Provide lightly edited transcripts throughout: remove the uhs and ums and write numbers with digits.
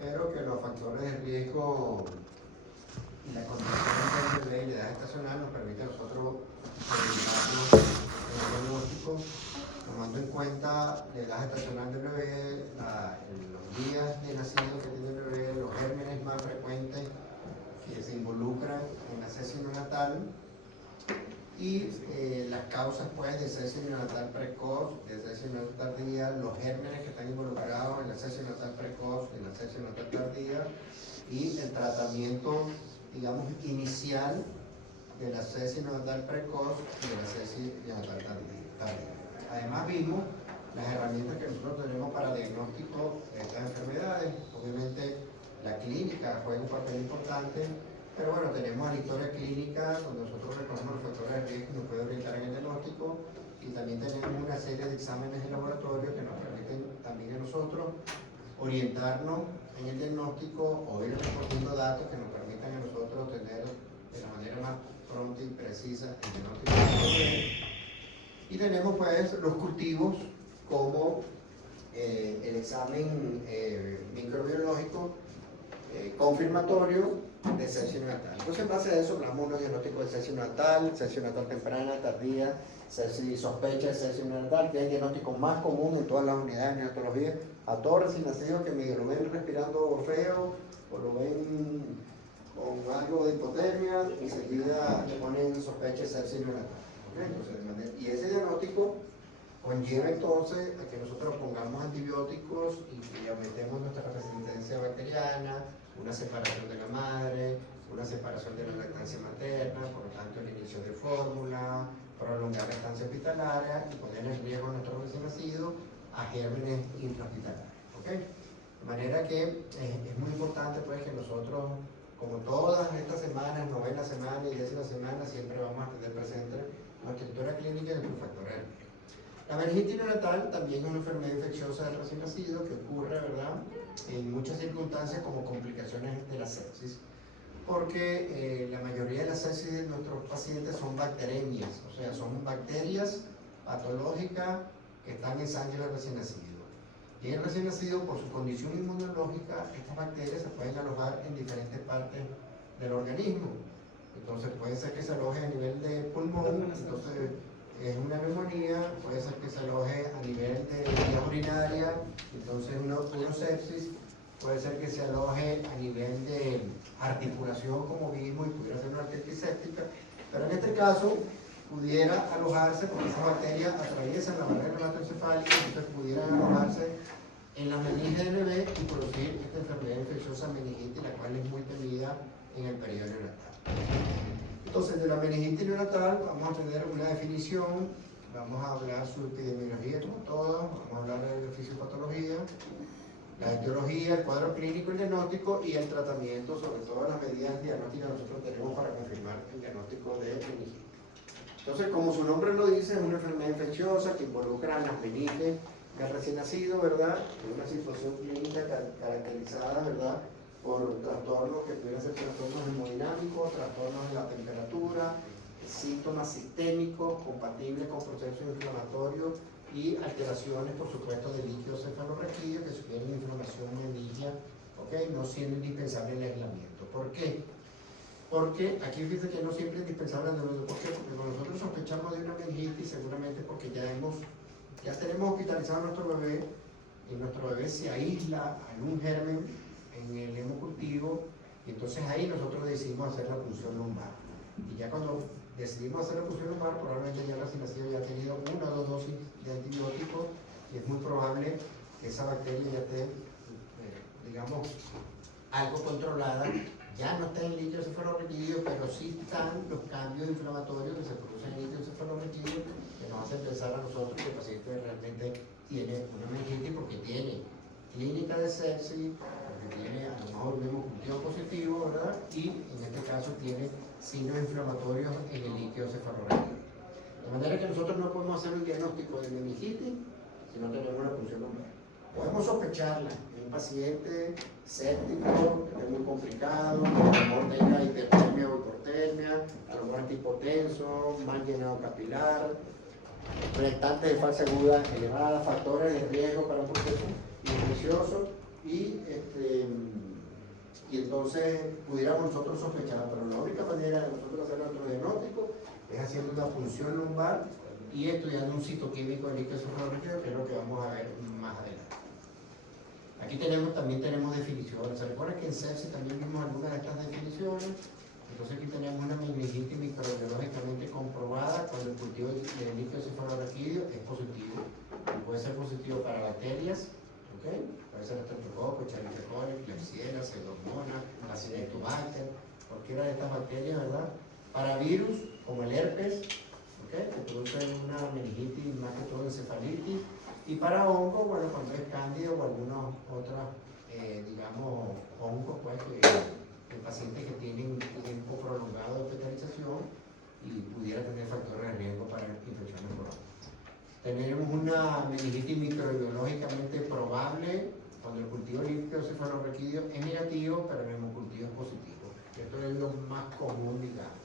pero que los factores de riesgo y la condición del bebé y la edad estacional nos permite a nosotros orientarnos en el diagnóstico, tomando en cuenta la edad estacional del bebé, los días de nacido que tiene el bebé, los gérmenes más frecuentes que se involucran en la sepsis neonatal y las causas pues, de sepsis neonatal precoz, de sepsis neonatal tardía, los gérmenes que están involucrados en la sepsis neonatal precoz, en la sepsis neonatal tardía y el tratamiento, digamos, inicial de la sepsis neonatal precoz y de la sepsis neonatal tardía. Además vimos las herramientas que nosotros tenemos para diagnóstico de estas enfermedades. Obviamente la clínica juega un papel importante, pero bueno, tenemos la historia clínica donde nosotros reconocemos los factores de riesgo que nos puede orientar en el diagnóstico y también tenemos una serie de exámenes de laboratorio que nos permiten también a nosotros orientarnos en el diagnóstico o ir recogiendo datos que nos permitan a nosotros tener de la manera más pronta y precisa el diagnóstico del bebé. Y tenemos pues los cultivos como el examen microbiológico confirmatorio de sepsis neonatal. Entonces en base a eso hablamos de los diagnósticos de sepsis neonatal temprana, tardía, sepsis sospecha de sepsis neonatal, que es el diagnóstico más común en todas las unidades de neonatología. A todos recién nacidos que me lo ven respirando feo o lo ven con algo de hipotermia, enseguida le ponen sospecha de sepsis neonatal. ¿Okay? Entonces, y ese diagnóstico conlleva entonces a que nosotros pongamos antibióticos y que aumentemos nuestra resistencia bacteriana, una separación de la madre, una separación de la lactancia materna, por lo tanto el inicio de fórmula, prolongar la estancia hospitalaria y poner en riesgo a nuestro recién nacido a gérmenes intrahospitalarios. ¿Okay? De manera que es muy importante pues que nosotros, como todas estas semanas, novena semana y décima semana, siempre vamos a tener presente nuestra historia clínica y nuestros factores de riesgo. La meningitis neonatal también es una enfermedad infecciosa del recién nacido que ocurre, ¿verdad?, en muchas circunstancias como complicaciones de la sepsis, porque la mayoría de las sepsis de nuestros pacientes son bacteremias, o sea, son bacterias patológicas que están en sangre del recién nacido. Y en el recién nacido, por su condición inmunológica, estas bacterias se pueden alojar en diferentes partes del organismo. Entonces puede ser que se aloje a nivel de pulmón, entonces es una neumonía, puede ser que se aloje a nivel de vía urinaria, entonces una sepsis, puede ser que se aloje a nivel de articulación, como vimos, y pudiera ser una artritis séptica, pero en este caso pudiera alojarse, porque esas bacterias atraviesan la barrera hematoencefálica, entonces pudieran alojarse en la meninge del bebé y producir esta enfermedad infecciosa meningitis, la cual es muy temida en el periodo neonatal. Entonces, de la meningitis neonatal vamos a tener una definición, vamos a hablar su epidemiología como todas, vamos a hablar de la fisiopatología, la etiología, el cuadro clínico, el diagnóstico y el tratamiento, sobre todo las medidas diagnósticas que nosotros tenemos para confirmar el diagnóstico de meningitis. Entonces, como su nombre lo dice, es una enfermedad infecciosa que involucra a las meninges del recién nacido, ¿verdad? En una situación clínica caracterizada, ¿verdad?, por trastornos que pudieran ser trastornos hemodinámicos, trastornos de la temperatura, síntomas sistémicos compatibles con procesos inflamatorios y alteraciones, por supuesto, de líquido cefalorraquídeo que sugieren inflamación meningia, ¿okay?, no siendo indispensable el aislamiento. ¿Por qué? Porque aquí fíjense que no siempre es indispensable el aislamiento. ¿Por qué? Porque cuando nosotros sospechamos de una meningitis, seguramente porque ya tenemos hospitalizado a nuestro bebé y nuestro bebé se aísla a algún germen en el hemocultivo, y entonces ahí nosotros decidimos hacer la punción lumbar. Y ya cuando decidimos hacer la punción lumbar, probablemente ya el recién nacido ya ha tenido 1 o 2 dosis de antibióticos y es muy probable que esa bacteria ya esté, digamos, algo controlada. Ya no está en el líquido cefalorraquídeo, pero sí están los cambios inflamatorios que se producen en el líquido cefalorraquídeo, que nos hace pensar a nosotros que el paciente realmente tiene una meningitis porque tiene clínica de sepsis, porque tiene a lo mejor un hemocultivo positivo, ¿verdad? Y en este caso tiene signos inflamatorios en el líquido cefalorraquídeo. De manera que nosotros no podemos hacer un diagnóstico de meningitis si no tenemos la punción lumbar. Podemos sospecharla en un paciente séptico, que es muy complicado, a lo mejor tenga hipertermia o hipotermia, a lo mejor está hipotenso, mal llenado capilar, reactantes de fase aguda elevada, factores de riesgo para un proceso infeccioso y y entonces pudiéramos nosotros sospechar, pero la única manera de nosotros hacer nuestro diagnóstico es haciendo una punción lumbar y estudiando un citoquímico del líquido cefalorraquídeo, que es lo que vamos a ver más adelante. Aquí también tenemos definiciones. ¿Se recuerda que en sepsis también vimos algunas de estas definiciones? Entonces aquí tenemos una meningitis microbiológicamente comprobada cuando el cultivo del líquido cefalorraquídeo es positivo. Y puede ser positivo para bacterias, ¿okay? Puede ser Streptococcus, Escherichia coli, Klebsiella, Pseudomonas, Acinetobacter, cualquiera de estas bacterias, ¿verdad? Para virus, como el herpes, ¿okay? Que produce una meningitis, más que todo encefalitis. Y para hongos, bueno, cuando es cándido o algunas otras, digamos, hongos, pues, que pacientes que tienen tiempo prolongado de hospitalización y pudiera tener factores de riesgo para infecciones por hongos. Tenemos una meningitis microbiológicamente probable cuando el cultivo líquido cefalorraquídeo es negativo, pero el hemocultivo es positivo. Esto es lo más común, digamos.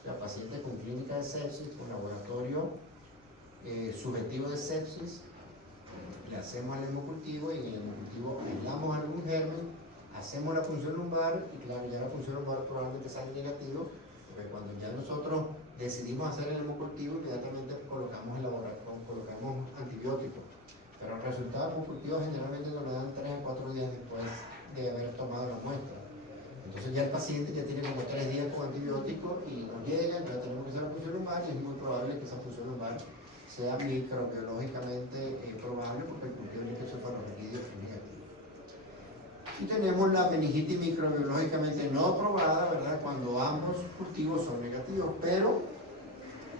O sea, pacientes con clínica de sepsis, con laboratorio subjetivo de sepsis, le hacemos el hemocultivo y en el hemocultivo aislamos algún germen, hacemos la punción lumbar y claro, ya la punción lumbar probablemente sale negativo, porque cuando ya nosotros decidimos hacer el hemocultivo, inmediatamente colocamos antibióticos. Pero el resultado del hemocultivo generalmente nos lo dan 3 a 4 días después de haber tomado la muestra. Entonces ya el paciente ya tiene como 3 días con antibióticos y nos llega, ya tenemos que hacer la punción lumbar y es muy probable que esa punción lumbar sea microbiológicamente probable porque el cultivo de líquido cefalorraquídeo es negativo. Y tenemos la meningitis microbiológicamente no probada, ¿verdad? Cuando ambos cultivos son negativos, pero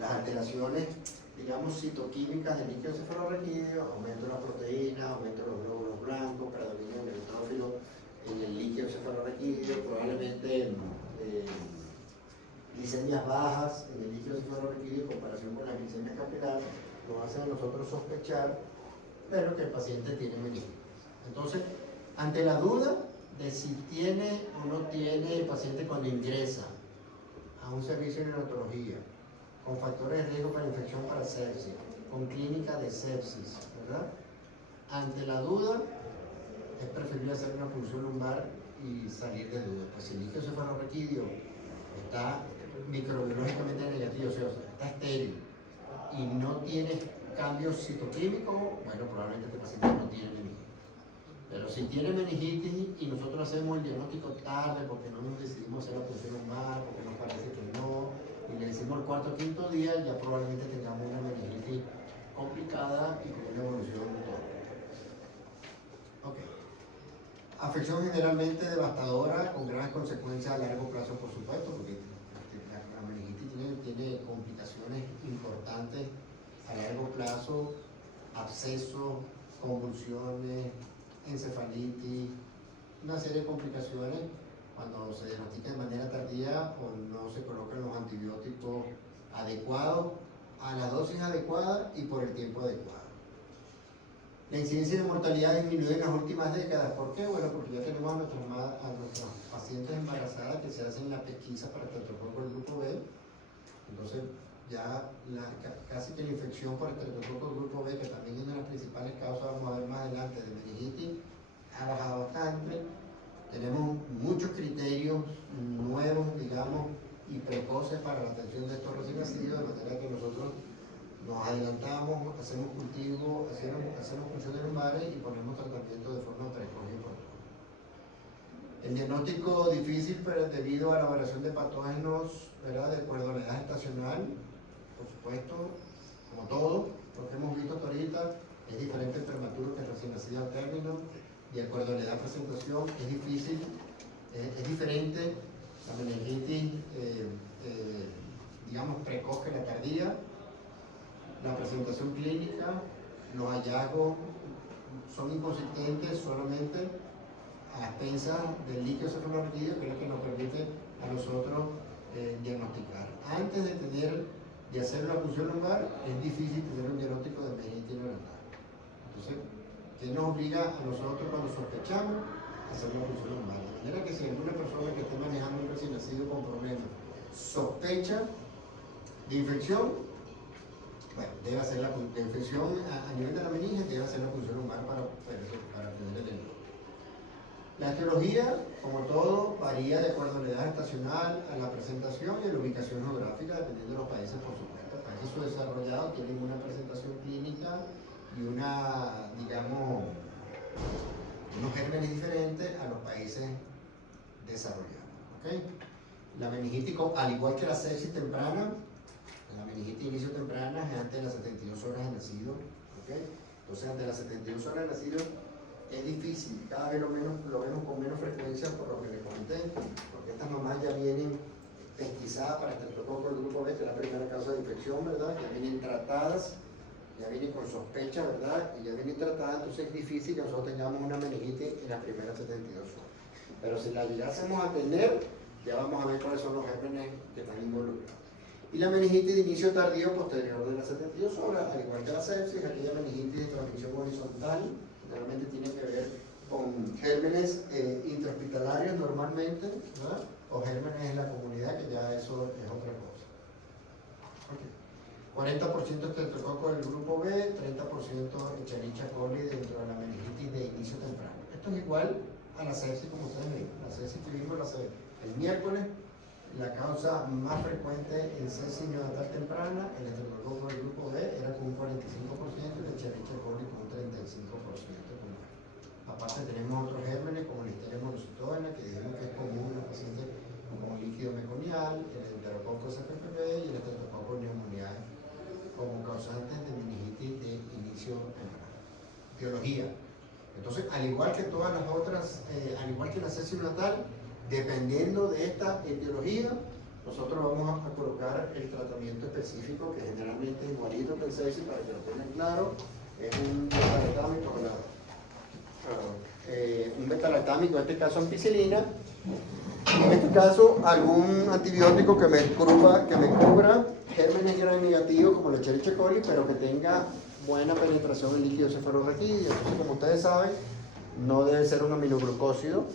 las alteraciones, digamos, citoquímicas del líquido cefalorraquídeo, aumento de la proteína, aumento de los glóbulos blancos, predominio del neutrófilo en el líquido cefalorraquídeo, probablemente glicemias bajas en el líquido cefalorraquídeo en comparación con las glicemias capilares, nos hacen a nosotros sospechar, pero que el paciente tiene meningitis. Entonces, ante la duda de si tiene o no tiene el paciente cuando ingresa a un servicio de neonatología, con factores de riesgo para infección para sepsis, con clínica de sepsis, ¿verdad? Ante la duda, es preferible hacer una punción lumbar y salir de duda. Pues si el líquido cefalorraquídeo está microbiológicamente negativo, o sea, está estéril y no tiene cambios citoquímicos, bueno, probablemente este paciente no tiene meningitis. Pero si tiene meningitis y nosotros hacemos el diagnóstico tarde porque no nos decidimos hacer la punción lumbar, porque nos parece que no, y le decimos el cuarto o quinto día, ya probablemente tengamos una meningitis complicada y con una evolución torpe. Ok. Afección generalmente devastadora con graves consecuencias a largo plazo, por supuesto, porque la meningitis tiene complicaciones importantes a largo plazo, abscesos, convulsiones, encefalitis, una serie de complicaciones cuando se diagnostica de manera tardía o no se colocan los antibióticos adecuados, a la dosis adecuada y por el tiempo adecuado. La incidencia de mortalidad ha disminuido en las últimas décadas. ¿Por qué? Bueno, porque ya tenemos a nuestras pacientes embarazadas que se hacen la pesquisa para estreptococo del grupo B. Entonces, ya casi que la infección por estreptococo del grupo B, que también es una de las principales causas, vamos a ver más adelante, de meningitis, ha bajado bastante. Tenemos muchos criterios nuevos, digamos, y precoces para la atención de estos recién nacidos, de manera que nosotros nos adelantamos, hacemos cultivo, hacemos funciones lumbares y ponemos tratamiento de forma precoz y oportuna. El diagnóstico difícil, pero debido a la variación de patógenos, ¿verdad? De acuerdo a la edad estacional, por supuesto, como todo lo que hemos visto hasta ahorita, es diferente el prematuro que el recién nacido al término, de acuerdo a la edad de presentación, es difícil, es diferente la meningitis, digamos, precoz que la tardía. La presentación clínica, los hallazgos son inconsistentes solamente a expensas del líquido cefalorraquídeo, que es lo que nos permite a nosotros diagnosticar. Antes de hacer la punción lumbar, es difícil tener un diagnóstico de meningitis neonatal. Entonces, ¿qué nos obliga a nosotros cuando sospechamos a hacer la punción lumbar? De manera que si alguna persona que esté manejando un recién nacido con problemas sospecha de infección, bueno, debe hacer la infección a nivel de la meninge, debe hacer la punción lumbar para obtener el diagnóstico. La etiología, como todo, varía de acuerdo a la edad gestacional, a la presentación y a la ubicación geográfica, dependiendo de los países, por supuesto. Países subdesarrollados tienen una presentación clínica y una, digamos, unos gérmenes diferentes a los países desarrollados. ¿Okay? La meningitis, al igual que la sepsis temprana, la meningitis de inicio temprana es antes de las 72 horas de nacido. ¿Okay? Entonces, antes de las 72 horas de nacido es difícil, cada vez lo vemos con menos frecuencia por lo que les comenté, porque estas mamás ya vienen pesquisadas para estreptococo del grupo B, que es la primera causa de infección, ¿verdad? Ya vienen tratadas, ya vienen con sospecha, ¿verdad? Y ya vienen tratadas, entonces es difícil que nosotros tengamos una meningitis en las primeras 72 horas. Pero si la llegásemos a tener, ya vamos a ver cuáles son los gérmenes que están involucrados. Y la meningitis de inicio tardío posterior de las 72 horas, al igual que la sepsis, aquella meningitis de transmisión horizontal, realmente tiene que ver con gérmenes intrahospitalarios normalmente, ¿verdad? O gérmenes en la comunidad, que ya eso es otra cosa. Okay. 40% estreptococo del grupo B, 30% Escherichia coli dentro de la meningitis de inicio temprano. Esto es igual a la sepsis, como ustedes ven. La sepsis que vimos el miércoles, la causa más frecuente en sepsis neonatal temprana, el estreptococo del grupo B era con un 45% y el Escherichia coli con un 35%. Aparte tenemos otros gérmenes como la Listeria monocytogenes, que dijimos que es común en los pacientes como líquido meconial, el enterococcus FFP y el estreptococcus pneumoniae como causantes de meningitis de inicio temprano. Etiología. Entonces, al igual que todas las otras, al igual que la sepsis natal, dependiendo de esta etiología, nosotros vamos a colocar el tratamiento específico, que generalmente es igualito que el sepsis, para que lo tengan claro, es un beta-lactámico, un beta-lactámico, en este caso ampicilina, en este caso algún antibiótico que me cubra gérmenes gram negativos como la Escherichia coli, pero que tenga buena penetración en líquido cefalorraquídeo. Entonces, como ustedes saben, no debe ser un aminoglucósido,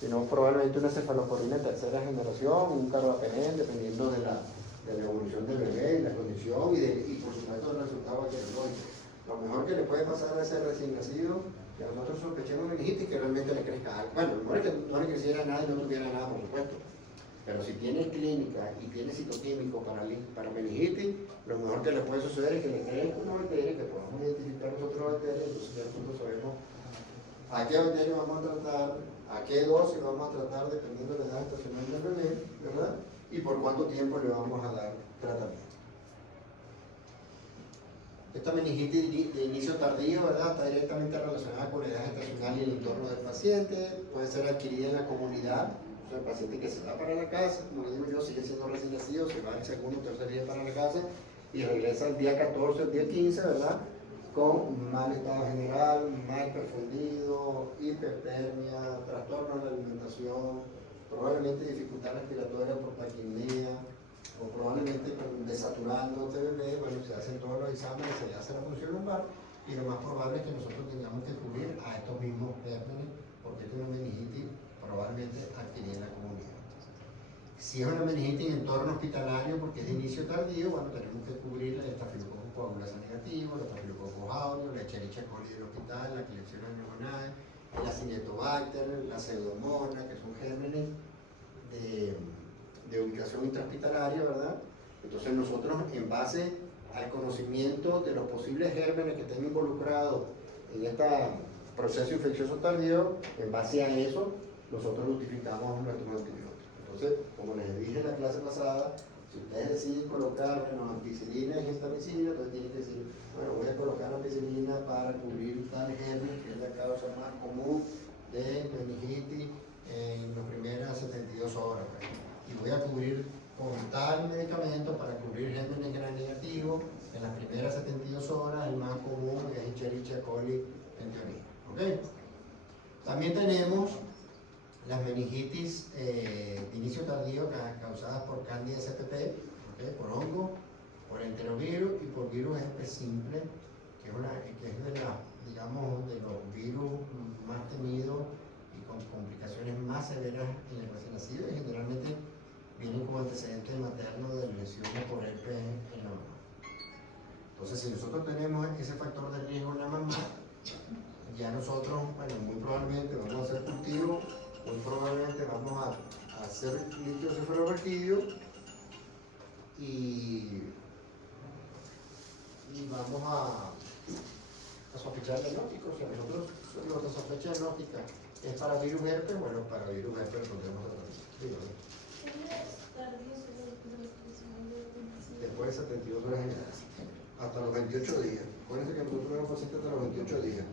sino probablemente una cefalosporina de tercera generación, un carbapenem, dependiendo de la evolución del bebé, la condición y por supuesto del resultado bacteriológico. Lo mejor que le puede pasar a ese recién nacido, que nosotros sospechemos meningitis, que realmente le crezca algo. Bueno, lo mejor es que no le creciera nada y no tuviera nada, por supuesto. Pero si tiene clínica y tiene citoquímico para meningitis, lo mejor que le puede suceder es que le crezca una bacteria, que podamos identificar nosotros bacterias, entonces ya nosotros sabemos a qué bacteria vamos a tratar, a qué dosis vamos a tratar, dependiendo de la edad gestacional del bebé, ¿verdad? Y por cuánto tiempo le vamos a dar tratamiento. Esta meningitis de inicio tardío, ¿verdad?, está directamente relacionada con la edad gestacional y el entorno del paciente. Puede ser adquirida en la comunidad. O sea, el paciente que se va para la casa, como le digo yo, sigue siendo recién nacido, se va el segundo o tercer día para la casa y regresa el día 14, el día 15, ¿verdad?, con mal estado general, mal perfundido, hipertermia, trastorno de la alimentación, probablemente dificultad respiratoria por taquipnea, o probablemente desaturando TBB. Bueno, se hacen todos los exámenes, se le hace la función lumbar y lo más probable es que nosotros tengamos que cubrir a estos mismos gérmenes, porque esta es una meningitis probablemente adquirida en la comunidad. Si es una meningitis en entorno hospitalario, porque es de inicio tardío, bueno, tenemos que cubrir el estafilococcus coagulasa negativo, el estafilococcus aureus, la Escherichia coli del hospital, la Klebsiella pneumoniae, la Acinetobacter, la Pseudomonas, que son gérmenes de ubicación intrahospitalaria, ¿verdad? Entonces nosotros, en base al conocimiento de los posibles gérmenes que estén involucrados en este proceso infeccioso tardío, en base a eso, nosotros notificamos nuestros antibióticos. Entonces, como les dije en la clase pasada, si ustedes deciden colocar ampicilina y gentamicina, entonces tienen que decir, bueno, voy a colocar ampicilina para cubrir tal germen, que es la causa más común de meningitis en las primeras 72 horas. Y voy a cubrir con tal medicamento para cubrir gérmenes gram negativos en las primeras 72 horas, el más común es Escherichia coli en teoría. ¿Okay? También tenemos las meningitis de inicio tardío causadas por Candida spp, ¿okay?, por hongo, por enterovirus y por virus herpes simple, que es digamos, de los virus más temidos y con complicaciones más severas en el recién nacido, y generalmente vienen como antecedentes maternos de lesiones por herpes en la mamá. Entonces, si nosotros tenemos ese factor de riesgo en la mamá, ya nosotros, bueno, muy probablemente vamos a hacer cultivo, muy probablemente vamos a hacer líquido cefalorraquídeo y vamos a sospechar diagnóstico. O sea, nosotros nuestra sospecha diagnóstica es para virus herpes, bueno, para virus herpes pondremos tratamiento. Después de 72 horas generales, hasta los 28 días. Acuérdense que nosotros vemos pacientes hasta los 28 días.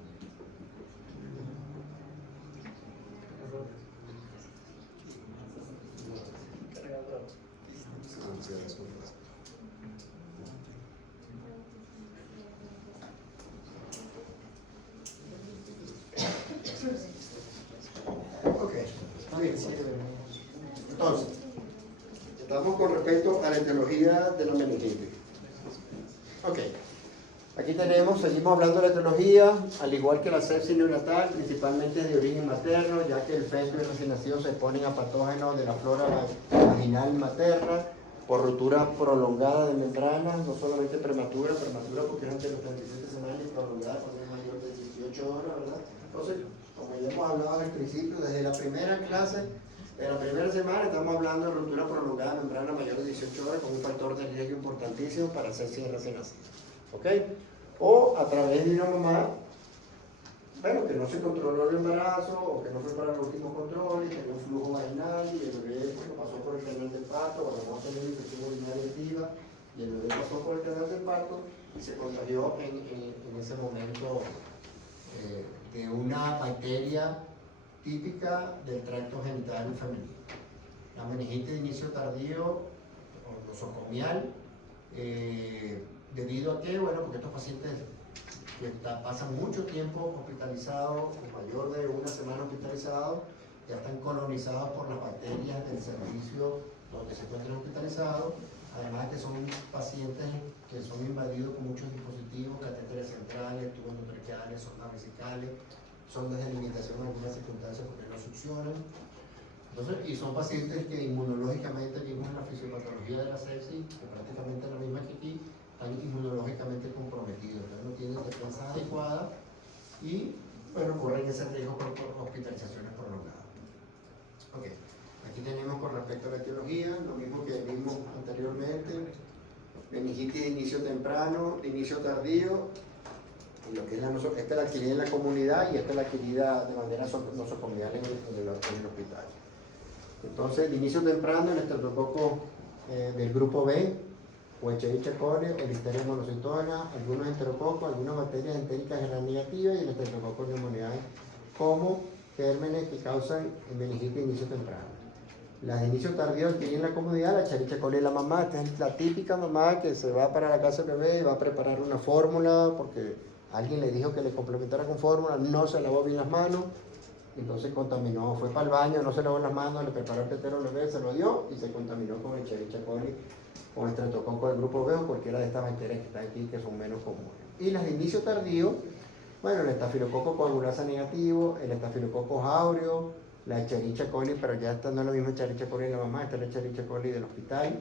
Ok, bien. Entonces, estamos con respecto a la etiología de la meningitis. Ok, aquí seguimos hablando de la etiología, al igual que la sepsis neonatal, principalmente de origen materno, ya que el feto y el recién nacido se exponen a patógenos de la flora vaginal materna por ruptura prolongada de membranas, no solamente prematura porque es antes de las 37 semanas y prolongada cuando es mayor de 18 horas, ¿verdad? Entonces, como ya hemos hablado al principio, desde la primera clase, de la primera semana estamos hablando de ruptura prolongada de membrana mayor de 18 horas con un factor de riesgo importantísimo para sepsis recién nacido. ¿Ok? O a través de una mamá, bueno, que no se controló el embarazo o que no fue para el último control y tenía un flujo vaginal y el bebé pasó por el canal del parto, o no tenía una infección urinaria activa y el bebé pasó por el canal del parto y se contagió en ese momento de una bacteria típica del tracto genital femenino. La meningitis de inicio tardío o nosocomial, debido a que, bueno, porque estos pacientes que pasan mucho tiempo hospitalizados, mayor de una semana hospitalizados, ya están colonizados por las bacterias del servicio donde se encuentran hospitalizados, además que son pacientes que son invadidos con muchos dispositivos, catéteres centrales, tubos endotraqueales, sondas vesicales, sondas de limitación en algunas circunstancias porque no succionan. Entonces, y son pacientes que inmunológicamente, vimos en la fisiopatología de la sepsis, que prácticamente es la misma que aquí, están inmunológicamente comprometidos, no tienen defensa adecuada y, bueno, corren ese riesgo por hospitalizaciones prolongadas. Ok, aquí tenemos con respecto a la etiología, lo mismo que vimos anteriormente, meningitis de inicio temprano, de inicio tardío, y lo que es esta es la adquirida en la comunidad y esta es la adquirida de manera nosocomial en el hospital. Entonces, de inicio temprano, el estreptococo del grupo B, o Escherichia coli, o Listeria monocytona, algunos enterococos, algunas bacterias entéricas gram negativas y el estreptococo pneumoniae como gérmenes que causan meningitis de inicio temprano. Las de inicio tardío adquieren la comunidad, la Escherichia coli es la mamá, esta es la típica mamá que se va para la casa del bebé y va a preparar una fórmula porque alguien le dijo que le complementara con fórmula, no se lavó bien las manos, entonces contaminó, fue para el baño, no se lavó las manos, le preparó el tetero al bebé, se lo dio y se contaminó con el Escherichia coli, con el estreptococo del grupo B o cualquiera de estas bacterias que están aquí que son menos comunes. Y las de inicio tardío, bueno, el estafilococo coagulasa negativo, el estafilococo áureo, la Escherichia coli, pero ya esta no es la misma Escherichia coli de la mamá, esta es la Escherichia coli del hospital,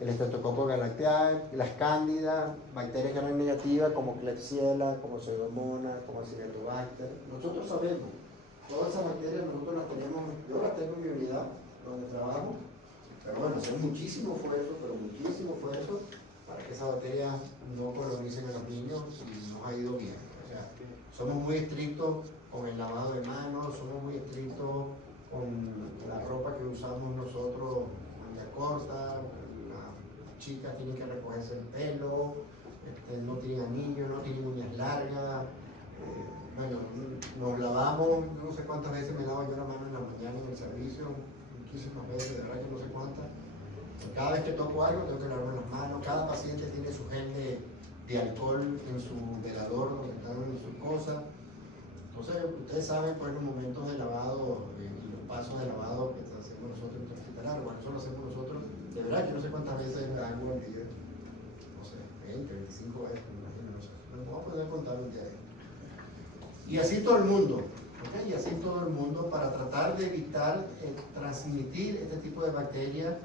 el estreptococo galacteae, las cándidas, bacterias gram negativas como Klebsiella, como Pseudomonas, como Acinetobacter. Nosotros sabemos, todas esas bacterias nosotros las tenemos, yo las tengo en mi unidad donde trabajo, pero bueno, hacer muchísimo esfuerzo para que esas bacterias no colonicen a los niños y nos ha ido bien. O sea, somos muy estrictos con el lavado de manos, somos muy estrictos con la ropa que usamos nosotros, manga corta, las chicas tienen que recogerse el pelo, no tienen anillos, no tienen uñas largas. Bueno, nos lavamos, no sé cuántas veces me lavo yo la mano en la mañana en el servicio, muchísimas veces, de verdad que no sé cuántas. Cada vez que toco algo tengo que lavarme las manos, cada paciente tiene su gel de alcohol en su velador donde están en sus cosas. Entonces, ustedes saben pues los momentos de lavado y los pasos de lavado que hacemos nosotros intrahospitalares. Bueno, eso lo hacemos nosotros, de verdad que no sé cuántas veces me hago al día, no sé, 20, 25 veces, me imagino, no sé. No voy a poder contar un día de esto. Y así todo el mundo, ¿okay? Y así todo el mundo para tratar de evitar transmitir este tipo de bacterias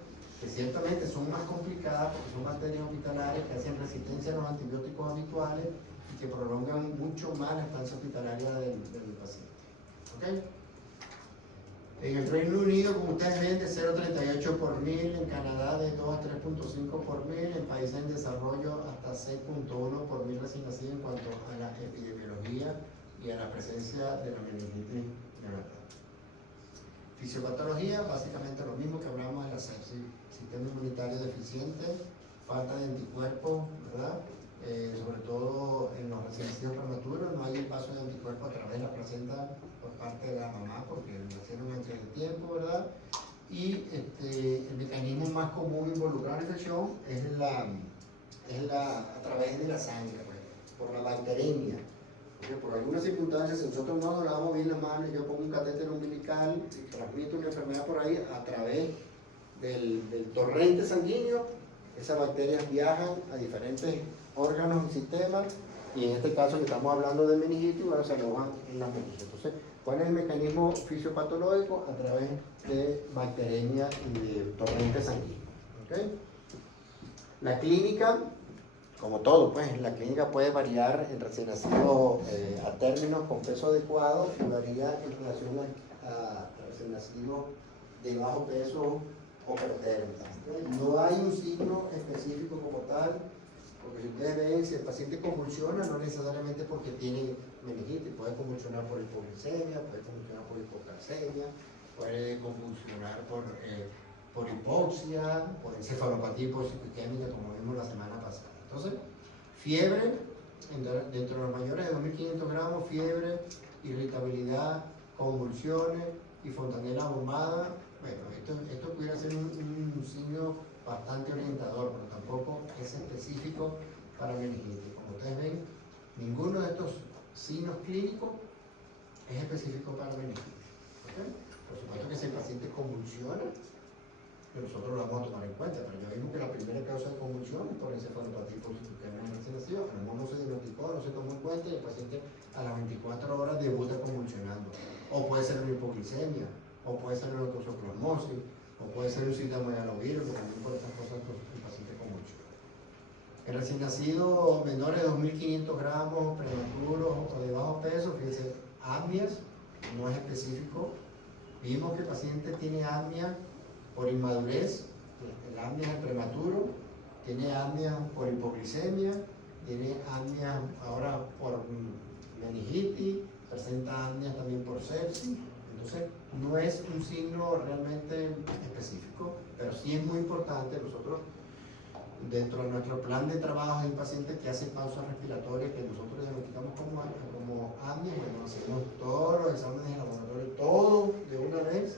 que ciertamente son más complicadas porque son bacterias hospitalarias que hacen resistencia a los antibióticos habituales y que prolongan mucho más la estancia hospitalaria del paciente. ¿Okay? En el Reino Unido, como ustedes ven, de 0,38 por mil, en Canadá de 2 a 3,5 por mil, en países en desarrollo hasta 6,1 por mil recién nacidos en cuanto a la epidemiología y a la presencia de la meningitis neonatal. Fisiopatología, básicamente lo mismo que hablamos de la sepsis, sistema inmunitario deficiente, falta de anticuerpos, ¿verdad? Sobre todo en los recién nacidos prematuros, no hay el paso de anticuerpos a través de la placenta por parte de la mamá porque nacieron antes del tiempo, ¿verdad? Y el mecanismo más común involucrado en la infección es a través de la sangre, pues, por la bacteremia. Porque por algunas circunstancias, si nosotros no nos lavamos bien las manos, yo pongo un catéter umbilical y transmito una enfermedad por ahí a través del torrente sanguíneo, esas bacterias viajan a diferentes órganos y sistemas, y en este caso que estamos hablando de meningitis, bueno, se alojan en la meningitis. Entonces, ¿cuál es el mecanismo fisiopatológico? A través de bacteremia y de torrente sanguíneo. ¿Okay? La clínica, como todo, pues la clínica puede variar en recién nacido a términos con peso adecuado y varía en relación a recién nacido de bajo peso o pretermitente. No hay un signo específico como tal, porque si ustedes ven, si el paciente convulsiona, no necesariamente porque tiene meningitis, puede convulsionar por hipoglicemia, puede convulsionar por hipocalcemia, puede convulsionar por hipoxia, por encefalopatía hipoxiquémica, como vimos la semana pasada. Entonces, fiebre, dentro de los mayores de 2.500 gramos, fiebre, irritabilidad, convulsiones y fontanela bombada. Bueno, esto pudiera ser un signo bastante orientador, pero tampoco es específico para meningitis. Como ustedes ven, ninguno de estos signos clínicos es específico para meningitis. ¿Okay? Por supuesto que si el paciente convulsiona, nosotros lo vamos a tomar en cuenta, pero ya vimos que la primera causa de convulsión es por encefalopatía hipoxiquémica recién nacido, a lo mejor no se diagnosticó, no se tomó en cuenta y el paciente a las 24 horas debuta convulsionando. O puede ser una hipoglicemia, o puede ser una toxoplasmosis, o puede ser un citomegalovirus, que también por estas cosas el paciente convulsiona. El recién nacido menores de 2.500 gramos, prematuros o de bajo peso, fíjense, apnias, no es específico. Vimos que el paciente tiene apnea por inmadurez, el apnea es prematuro, tiene apnea por hipoglicemia, tiene apnea ahora por meningitis, presenta apnea también por sepsis. Entonces, no es un signo realmente específico, pero sí es muy importante. Nosotros, dentro de nuestro plan de trabajo, hay un paciente que hace pausas respiratorias que nosotros diagnosticamos como apnea. Bueno, hacemos todos los exámenes de laboratorio, todo de una vez,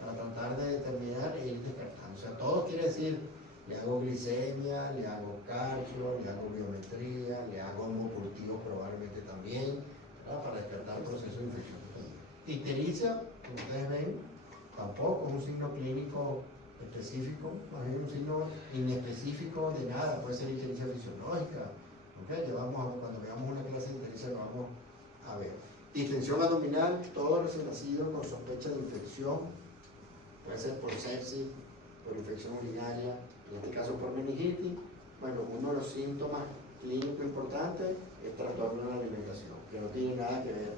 para tratar de determinar e ir descartando. O sea, todo quiere decir, le hago glicemia, le hago calcio, le hago biometría, le hago hemocultivo probablemente también, ¿verdad? Para descartar el proceso de infección. Ictericia, como ustedes ven, tampoco es un signo clínico específico, más bien un signo inespecífico de nada, puede ser ictericia fisiológica. ¿Okay? Cuando veamos una clase de ictericia lo vamos a ver. Distensión abdominal, todo recién nacido con sospecha de infección, puede ser por sepsis, por infección urinaria, en este caso por meningitis. Bueno, uno de los síntomas clínicos importantes es trastorno de la alimentación, que no tiene nada que ver.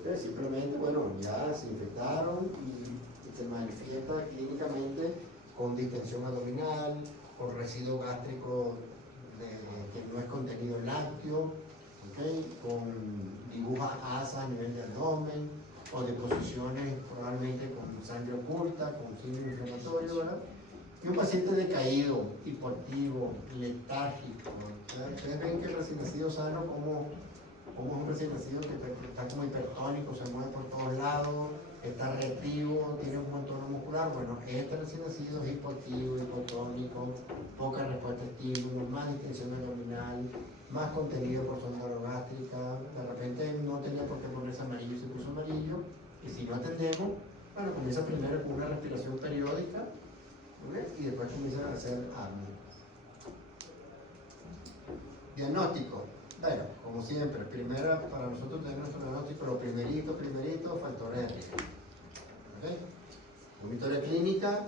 ¿Okay? Simplemente, bueno, ya se infectaron y se manifiesta clínicamente con distensión abdominal, con residuo gástrico que no es contenido en lácteo, ¿okay? Con dibujas asas a nivel de abdomen, o deposiciones probablemente con sangre oculta, con signo inflamatorio, ¿verdad? Y un paciente decaído, hipoactivo, letárgico. Ustedes ven que el recién nacido sano, como es un recién nacido que está como hipertónico, se mueve por todos lados, está reactivo, tiene un buen tono muscular. Bueno, este recién nacido es hipoactivo, hipotónico, poca respuesta a estímulos, más distensión abdominal, más contenido por sonda orogástrica. De repente no tenía por qué ponerse amarillo y se puso amarillo. Y si no atendemos, bueno, comienza primero con una respiración periódica, ¿okay? Y después comienzan a hacer apnea. Diagnóstico. Bueno, como siempre, para nosotros tener nuestro diagnóstico, lo primerito, factores de riesgo. ¿Okay? Una historia clínica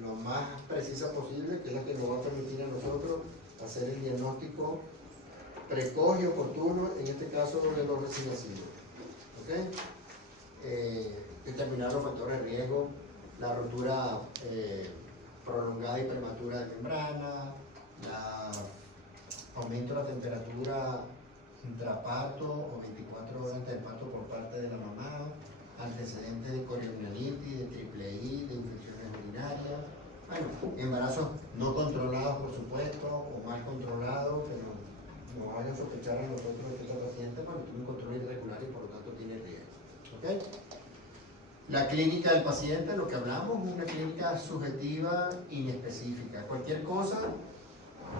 lo más precisa posible, que es la que nos va a permitir a nosotros hacer el diagnóstico precoz y oportuno, en este caso de los recién nacidos. ¿Okay? Determinar los factores de riesgo, la rotura prolongada y prematura de membrana, aumento de la temperatura intraparto o 24 horas antes del parto por parte de la mamá, antecedentes de coriomielitis, de triple I, de infecciones urinarias, bueno, embarazos no controlados por supuesto, o mal controlados, que nos hagan sospechar a nosotros de que esta paciente tiene un control irregular y por lo tanto tiene riesgo. ¿Okay? La clínica del paciente, lo que hablamos, es una clínica subjetiva inespecífica. Cualquier cosa,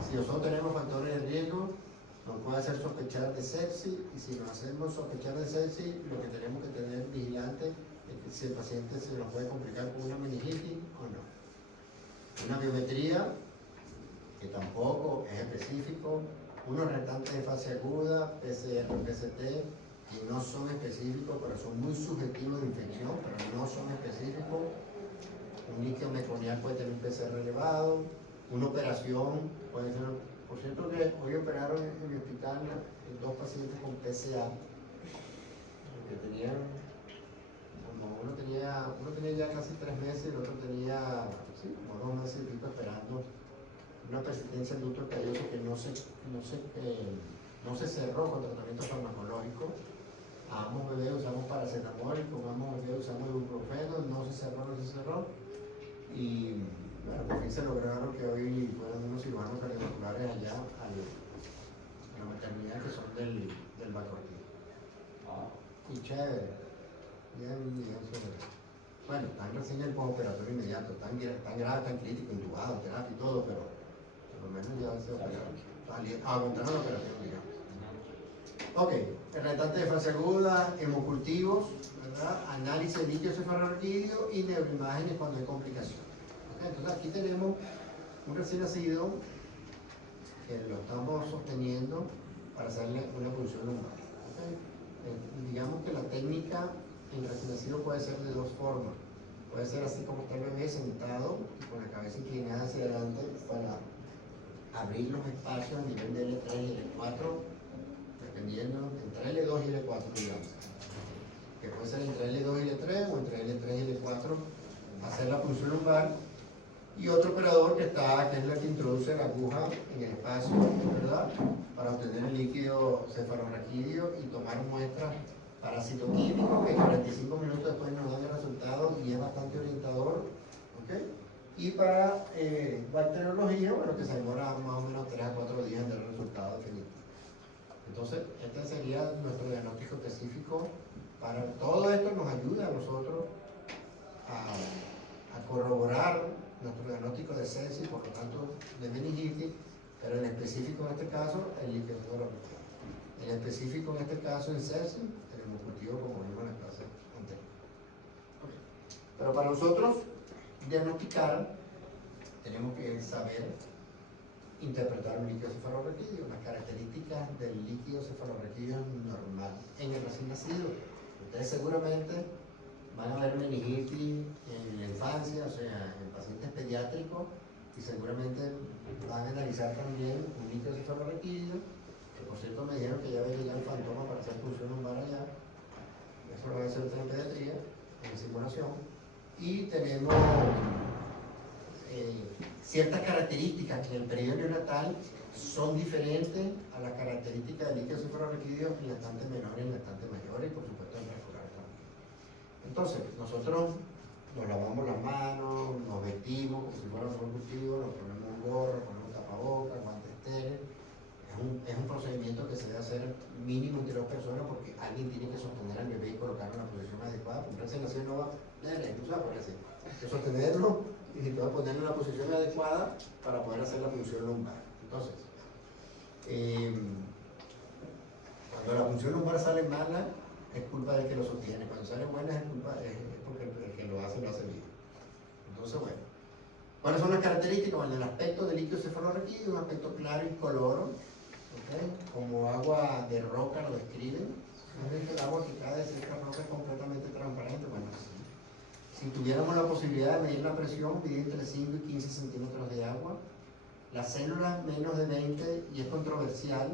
si nosotros tenemos factores de riesgo, nos puede hacer sospechar de sepsis, y si nos hacemos sospechar de sepsis, lo que tenemos que tener vigilante es que si el paciente se nos puede complicar con una meningitis o no. Una biometría, que tampoco es específico, unos restantes de fase aguda, PCR, PCT, que no son específicos, pero son muy subjetivos de infección, pero no son específicos. Un líquido meconial puede tener un PCR elevado, una operación puede ser. Por cierto que hoy operaron en mi hospital dos pacientes con PCA, que tenían, como uno tenía ya casi 3 meses y el otro tenía como 2 meses y pico esperando una persistencia del ducto calloso que no se cerró con tratamiento farmacológico. A ambos bebés usamos paracetamol, con ambos bebés usamos ibuprofeno, no se cerró. Y bueno, por fin se lograron que hoy fueran unos cirujanos cardiovasculares allá a la maternidad que son del Bacortí. Y chévere, bien, chévere. Bueno, están recién en el postoperatorio inmediato, tan grave, tan crítico, intubado, terapia y todo, pero por lo menos ya se operaron. Aguantaron la operación, digamos. Ok, el restante de fase aguda, hemocultivos, ¿verdad? Análisis de líquido cefalorraquídeo y neuroimágenes cuando hay complicaciones. ¿Okay? Entonces aquí tenemos un recién nacido que lo estamos sosteniendo para hacerle una punción lumbar. ¿Okay? Digamos que la técnica en recién nacido puede ser de 2 formas. Puede ser así como está el bebé sentado con la cabeza inclinada hacia adelante para abrir los espacios a nivel de L3 y L4, dependiendo entre L2 y L4, digamos. Que puede ser entre L2 y L3 o entre L3 y L4, hacer la punción lumbar. Y otro operador que es el que introduce la aguja en el espacio, ¿verdad? Para obtener el líquido cefalorraquídeo y tomar muestras para citoquímicos que 45 minutos después nos dan el resultado y es bastante orientador. ¿Okay? Y para bacteriología, bueno, que se demora más o menos 3 a 4 días en dar el resultado definitivo. Entonces, este sería nuestro diagnóstico específico. Para todo esto nos ayuda a nosotros a corroborar nuestro diagnóstico de sepsis, por lo tanto de meningitis, pero en específico en este caso el líquido cefalorraquídeo. En específico en este caso en sepsis, el hemocultivo como vimos en la clase anterior. Okay. Pero para nosotros diagnosticar tenemos que saber interpretar un líquido cefalorraquídeo, las características del líquido cefalorraquídeo normal en el recién nacido. Ustedes seguramente van a ver meningitis en la infancia, o sea, en pacientes pediátricos, y seguramente van a analizar también un líquido cefalorraquídeo, que por cierto me dijeron que ya había llegado el fantoma para hacer punción lumbar allá. Eso lo va a hacer en pediatría, en simulación. Y tenemos ciertas características que en el periodo neonatal son diferentes a las características del líquido cefalorraquídeo en lactantes menores y en lactantes mayores, y por supuesto en preescolares también. Entonces, nosotros nos lavamos las manos, nos vestimos como si fuéramos un cultivo, nos ponemos un gorro, ponemos tapabocas, guantes estériles. Es un procedimiento que se debe hacer mínimo entre 2 personas porque alguien tiene que sostener al bebé y colocarlo en la posición adecuada. Un recién nacido no va a sostenerlo y se puede ponerlo en la posición adecuada para poder hacer la punción lumbar. Entonces, cuando la punción lumbar sale mala, es culpa del que lo sostiene. Cuando sale buena, es porque el que lo hace bien. Entonces, bueno, ¿cuáles son las características? Bueno, el aspecto del líquido cefalorraquídeo, un aspecto claro y coloro, ¿okay? Como agua de roca lo describen. El agua que cae de cerca roca es completamente transparente. Bueno, si tuviéramos la posibilidad de medir la presión, medir entre 5 y 15 centímetros de agua. Las células menos de 20, y es controversial,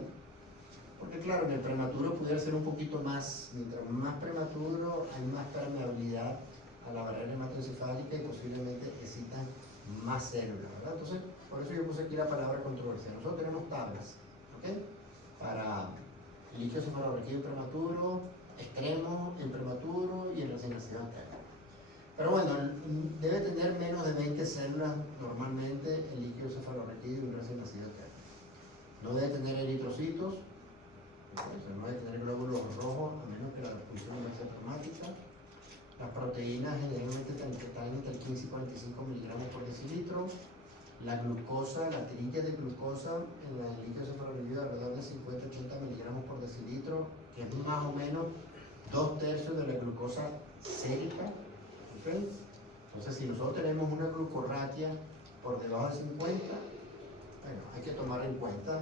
Porque claro, en el prematuro pudiera ser un poquito más, mientras más prematuro hay más permeabilidad a la barrera hematoencefálica y posiblemente excitan más células, ¿verdad? Entonces, por eso yo puse aquí la palabra controversia. Nosotros tenemos tablas, ¿ok? Para líquido cefalorraquídeo prematuro, extremo en prematuro y en recién nacido externo. Pero bueno, debe tener menos de 20 células normalmente el líquido cefalorraquídeo y un recién nacido externo. No debe tener eritrocitos, o sea, no debe tener glóbulos rojos, a menos que la función no sea traumática. Las proteínas generalmente están entre 15 y 45 miligramos por decilitro. La glucosa, la tirilla de glucosa en el líquido cefalorraquídeo alrededor de 50-80 miligramos por decilitro, que es más o menos 2/3 de la glucosa sérica. ¿Okay? Entonces, si nosotros tenemos una glucorraquia por debajo de 50, bueno, hay que tomar en cuenta,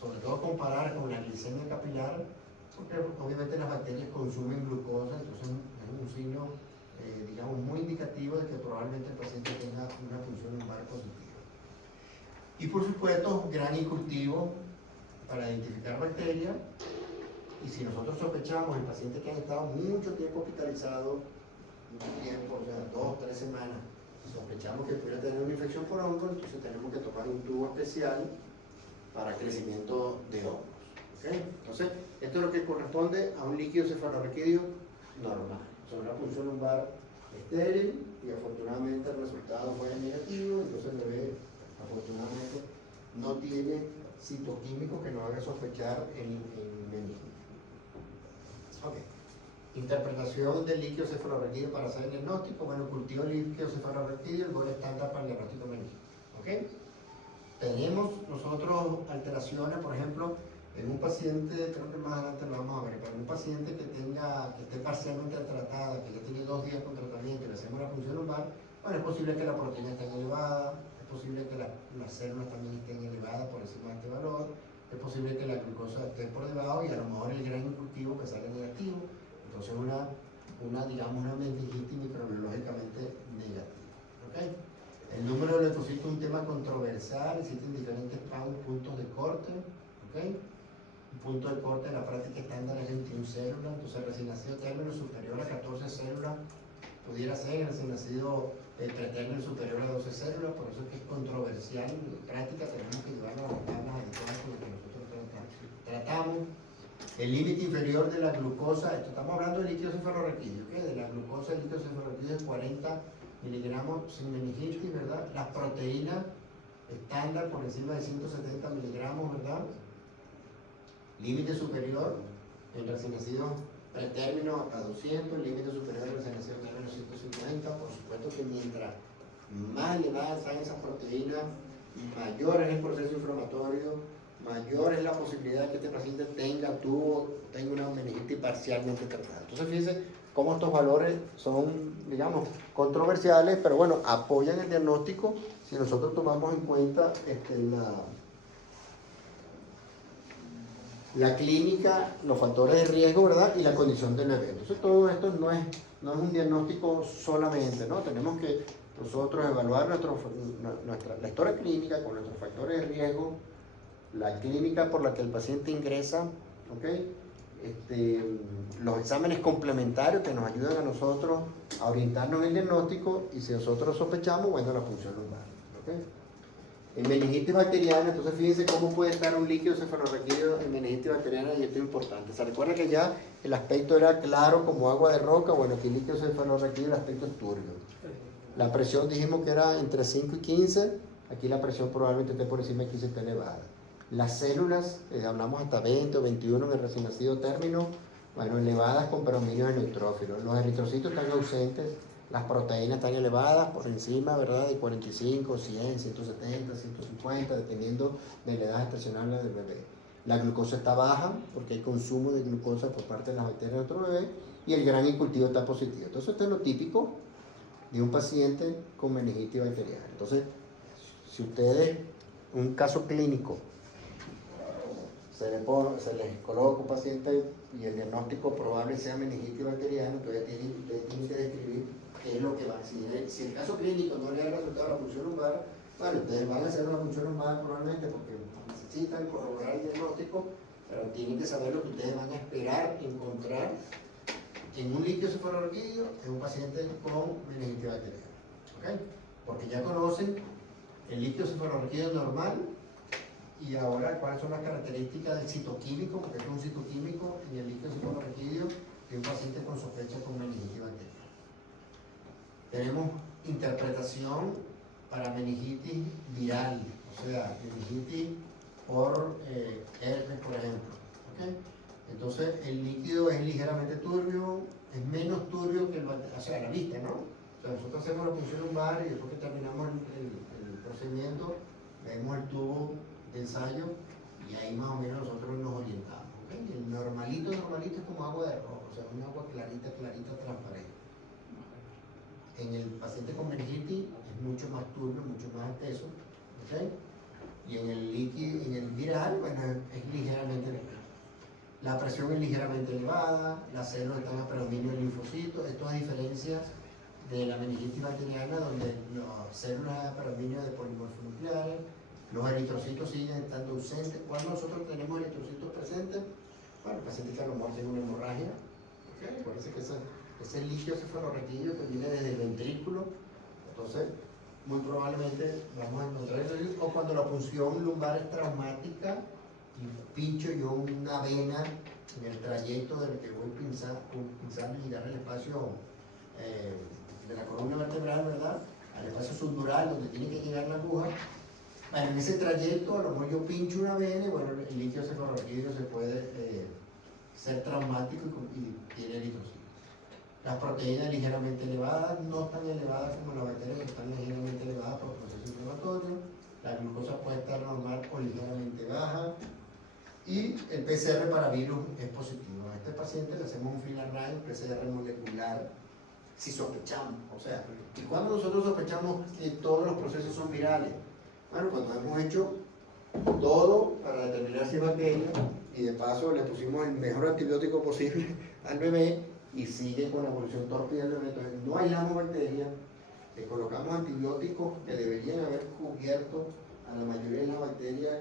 sobre todo comparar con la glicemia capilar, porque obviamente las bacterias consumen glucosa, entonces es un signo, digamos, muy indicativo de que probablemente el paciente tenga una función lumbar positiva. Y por supuesto, gran incultivo para identificar bacterias, y si nosotros sospechamos en pacientes que han estado mucho tiempo hospitalizados, mucho tiempo, o sea, 2 o 3 semanas, sospechamos que pudiera tener una infección por hongo, entonces tenemos que tomar un tubo especial para crecimiento de hongos. ¿Okay? Entonces, esto es lo que corresponde a un líquido cefalorraquídeo normal. O sea, una punción lumbar estéril, y afortunadamente el resultado fue negativo, entonces el bebé afortunadamente no tiene citoquímicos que nos haga sospechar en meningitis. Okay. Interpretación del líquido cefalorraquídeo para hacer el diagnóstico. Bueno, cultivo del líquido cefalorraquídeo, el gol estándar para el diagnóstico meningitis. ¿Ok? Tenemos nosotros alteraciones, por ejemplo, en un paciente, creo que más adelante lo vamos a ver, pero en un paciente que esté parcialmente tratada, que ya tiene 2 días con tratamiento y le hacemos la punción lumbar, bueno, es posible que la proteína esté elevada, es posible que las células también estén elevadas por encima de este valor, es posible que la glucosa esté por debajo y a lo mejor el gran incultivo que salga negativo. Entonces digamos, una meningitis microbiológicamente negativa. ¿Okay? El número de leucocitos es un tema controversial, existen diferentes puntos de corte. ¿Okay? Un punto de corte en la práctica estándar es 21 células, entonces recién nacido término superior a 14 células pudiera ser, recién nacido pretérmino superior a 12 células, por eso es que es controversial. En práctica tenemos que llevarlo a las tablas adecuadas con lo que nosotros tratamos. El límite inferior de la glucosa, estamos hablando de líquido cefalorraquídeo, ¿okay? De la glucosa, el líquido cefalorraquídeo es 40 miligramos sin meningitis, ¿verdad? Las proteínas estándar por encima de 170 miligramos, ¿verdad? Límite superior en recién nacido pretérmino a 200, límite superior en recién nacido término 150. Por supuesto que mientras más elevadas están esas proteínas, mayor es el proceso inflamatorio, mayor es la posibilidad de que este paciente tenga una meningitis parcialmente tratada. Entonces fíjense cómo estos valores son, digamos, controversiales, pero bueno, apoyan el diagnóstico si nosotros tomamos en cuenta la clínica, los factores de riesgo, ¿verdad? Y la condición del bebé. Entonces todo esto no es un diagnóstico solamente, ¿no? Tenemos que nosotros evaluar la historia clínica con nuestros factores de riesgo, la clínica por la que el paciente ingresa, ¿ok? Los exámenes complementarios que nos ayudan a nosotros a orientarnos en el diagnóstico, y si nosotros sospechamos, bueno, la punción lumbar, ¿ok? En meningitis bacteriana, entonces fíjense cómo puede estar un líquido cefalorraquídeo en meningitis bacteriana, y esto es importante. ¿Se recuerda que ya el aspecto era claro como agua de roca? Bueno, aquí el líquido cefalorraquídeo, el aspecto es turbio. La presión dijimos que era entre 5 y 15, aquí la presión probablemente esté por encima de 15, está elevada. Las células, hablamos hasta 20 o 21 en el recién nacido término, bueno, elevadas con predominio de neutrófilos. Los eritrocitos están ausentes, las proteínas están elevadas por encima, ¿verdad?, de 45, 100, 170, 150, dependiendo de la edad gestacional del bebé. La glucosa está baja, porque hay consumo de glucosa por parte de las bacterias de nuestro bebé, y el gran incultivo está positivo. Entonces, esto es lo típico de un paciente con meningitis bacteriana. Entonces, si ustedes, un caso clínico, se les coloca un paciente y el diagnóstico probable sea meningitis bacteriana, entonces ustedes tienen que describir qué es lo que va a decir. Si el caso clínico no le da resultado a la punción lumbar, bueno, ustedes van a hacer una punción lumbar probablemente porque necesitan corroborar el diagnóstico, pero tienen que saber lo que ustedes van a esperar encontrar en un líquido cefalorraquídeo en un paciente con meningitis bacteriana. ¿Okay? Porque ya conocen el líquido cefalorraquídeo normal y ahora cuáles son las características del citoquímico, porque es un citoquímico en el líquido cefalorraquídeo de un paciente con sospecha con meningitis bacteriana. Tenemos interpretación para meningitis viral, o sea, meningitis por herpes, por ejemplo. ¿Okay? Entonces, el líquido es ligeramente turbio, es menos turbio que o sea, a la vista, ¿no? O sea, nosotros hacemos la punción lumbar y después que terminamos el procedimiento, vemos el tubo de ensayo y ahí más o menos nosotros nos orientamos. ¿Okay? El normalito es como agua de arroz, o sea, un agua clarita, transparente. En el paciente con meningitis es mucho más turbio, mucho más espeso. ¿Okay? Y en el líquido, en el viral, bueno, es ligeramente elevado. La presión es ligeramente elevada, las células están a predominio del linfocito. Esto a diferencia de la meningitis bacteriana, donde las células a predominio de polimorfonucleares, los eritrocitos siguen estando ausentes. Cuando nosotros tenemos eritrocitos presentes, bueno, el paciente que a lo mejor tiene una hemorragia, ¿okay? Acuérdense que ese líquido cefalorraquídeo que viene desde el ventrículo, entonces muy probablemente vamos a encontrar eso, o cuando la punción lumbar es traumática y pincho yo una vena en el trayecto del que voy pinzando y llegar al espacio de la columna vertebral, ¿verdad? Al espacio subdural donde tiene que llegar la aguja. Bueno, en ese trayecto a lo mejor yo pincho una vena y bueno, el líquido cefalorraquídeo se puede ser traumático y tiene eritrocitos. Las proteínas ligeramente elevadas, no tan elevadas como las bacterias, están ligeramente elevadas por proceso inflamatorio. La glucosa puede estar normal o ligeramente baja. Y el PCR para virus es positivo. A este paciente le hacemos un FILARRAE, un PCR molecular, si sospechamos. O sea, ¿y cuando nosotros sospechamos que todos los procesos son virales? Bueno, cuando hemos hecho todo para determinar si es bacteria y de paso le pusimos el mejor antibiótico posible al bebé y sigue con la evolución tórpida del bebé. Entonces no aislamos bacterias, le colocamos antibióticos que deberían haber cubierto a la mayoría de las bacterias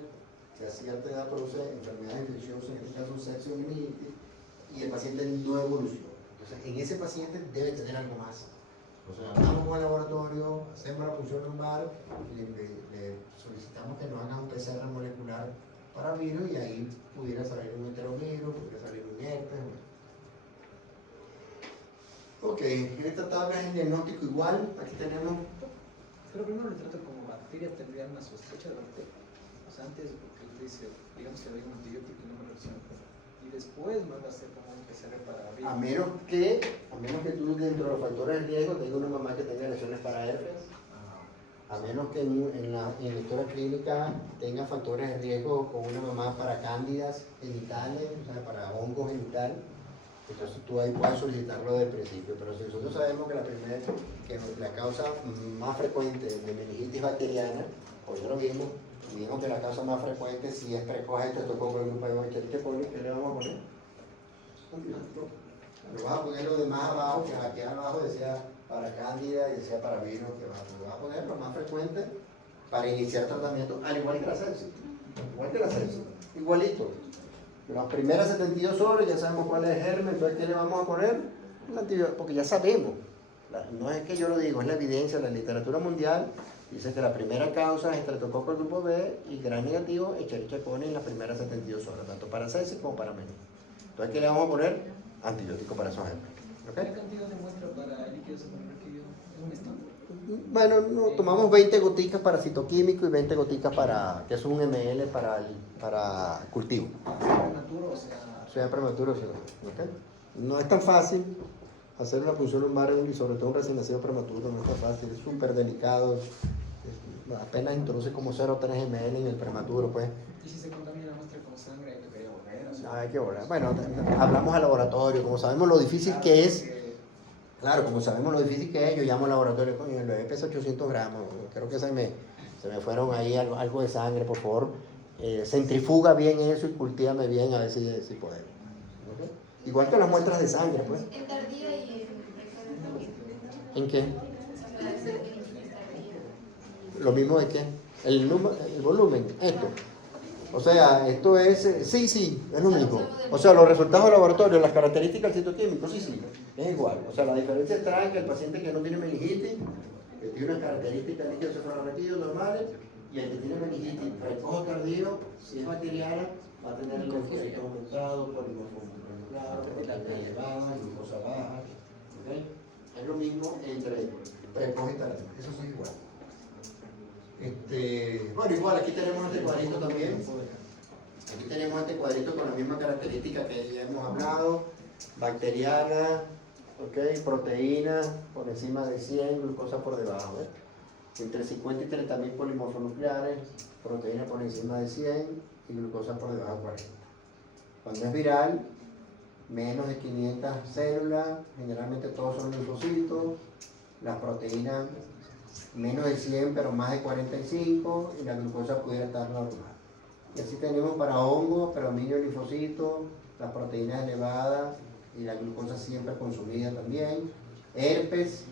que a cierta edad produce enfermedades infecciosas, en este caso sepsis o meningitis, y el paciente no evoluciona. Entonces en ese paciente debe tener algo más. O sea, vamos con el laboratorio, hacemos la punción lumbar, le solicitamos que nos hagan un PCR molecular para virus y ahí pudiera salir un enterovirus, pudiera salir un herpes. Ok, en esta tabla es el diagnóstico igual, aquí tenemos... Pero primero le trato como bacteria, tendría una sospecha de bacteria. O sea, antes, porque él dice, digamos que le doy un antibiótico y no me reacciona. Y después me va a hacer como un PCR para virus. A menos que tú dentro de los factores de riesgo tengas una mamá que tenga lesiones para herpes, a menos que en la historia clínica tenga factores de riesgo con una mamá para cándidas genitales, o sea, para hongos genitales, entonces tú ahí puedes solicitarlo desde el principio. Pero si nosotros sabemos que la causa más frecuente de meningitis bacteriana, pues ya lo vimos que la causa más frecuente si es precoz estreptococo del grupo de Escherichia coli, ¿qué le vamos a poner? Lo vas a poner lo de más abajo, que aquí abajo decía para cándida y decía para virus, que vas a poner lo más frecuente para iniciar tratamiento, al igual que la sepsis. Igualito. Las primeras 72 horas ya sabemos cuál es el germen, entonces ¿qué le vamos a poner? El antibiótico, porque ya sabemos. No es que yo lo digo, es la evidencia, la literatura mundial dice que la primera causa es estreptococo del grupo B y gran negativo Escherichia coli en las primeras 72 horas, tanto para sepsis como para meningitis. Entonces, ¿qué le vamos a poner? Antibiótico para esos ejemplos. ¿Okay? ¿Qué cantidad de muestra para el líquido cefalorraquídeo? ¿Es un estándar? Bueno, no, tomamos 20 goticas para citoquímico y 20 goticas para, que es un ml para cultivo. ¿Prematuro o sea? Prematuro, sí. ¿Okay? No es tan fácil hacer una punción lumbar y sobre todo un recién nacido prematuro, no es tan fácil, es súper delicado. Apenas introduce como 0,3 ml en el prematuro, pues. ¿Y si se contamina la muestra con sangre, hay que volver? O sea, Hay que volver. Bueno, hablamos al laboratorio, como sabemos lo difícil que es. Claro, como sabemos lo difícil que es, yo llamo al laboratorio, coño, el bebé pesa 800 gramos, creo que se me fueron ahí algo de sangre, por favor, centrifuga bien eso y cultívame bien a ver si podemos. ¿Okay? Igual que las muestras de sangre, pues. En tardía y ¿En qué? ¿Lo mismo de qué? El volumen, esto. O sea, esto es, sí, es lo mismo. O sea, los resultados de laboratorio, las características del citoquímico, sí, es igual. O sea, la diferencia está en que el paciente que no tiene meningitis, que tiene unas características líquidos cefalorraquídeos normales, y el que tiene meningitis precoz tardío, si es bacteriana, va a tener el efecto aumentado, polimorfo-nucleado, proteína elevada, glucosa baja. ¿Okay? Es lo mismo entre precoz y tardío. Eso sí es igual. Bueno, igual aquí tenemos este cuadrito también. Aquí tenemos este cuadrito con la misma característica que ya hemos hablado. Bacteriana, ¿okay? Proteína por encima de 100, glucosa por debajo. Entre 50 y 30.000 polimorfonucleares, proteína por encima de 100 y glucosa por debajo de 40. Cuando es viral, menos de 500 células, generalmente todos son linfocitos, las proteínas menos de 100 pero más de 45 y la glucosa pudiera estar normal. Y así tenemos para hongos, predominio de linfocitos, las proteínas elevadas y la glucosa siempre consumida también. Herpes,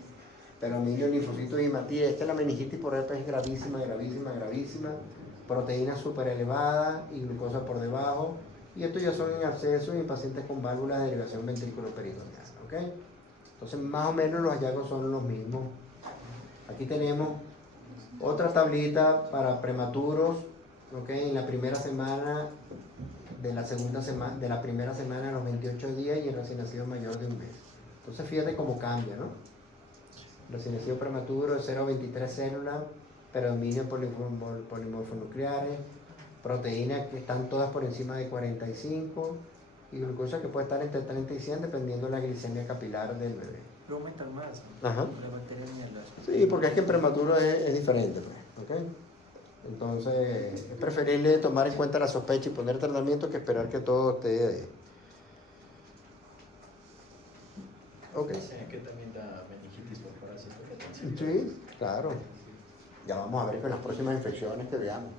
predominio de linfocitos y hematíes. Esta es la meningitis por herpes, es gravísima. Proteínas súper elevadas y glucosa por debajo. Y estos ya son en abscesos y en pacientes con válvulas de derivación ventrículo-peritoneal. ¿Okay? Entonces, más o menos los hallazgos son los mismos. Aquí tenemos otra tablita para prematuros, ¿okay? En la primera semana de la primera semana a los 28 días y el recién nacido mayor de un mes. Entonces fíjate cómo cambia, ¿no? Recién nacido prematuro de 0,23 células, predominio polimorfonucleares, proteínas que están todas por encima de 45 y glucosa que puede estar entre 30 y 100 dependiendo de la glicemia capilar del bebé. Lo aumentan más. Ajá. Sí, porque es que en prematuro es diferente. ¿Okay? Entonces, es preferible tomar en cuenta la sospecha y poner tratamiento que esperar que todo esté. Ok. Que también da meningitis por parásito. Sí, claro. Ya vamos a ver con las próximas infecciones que veamos.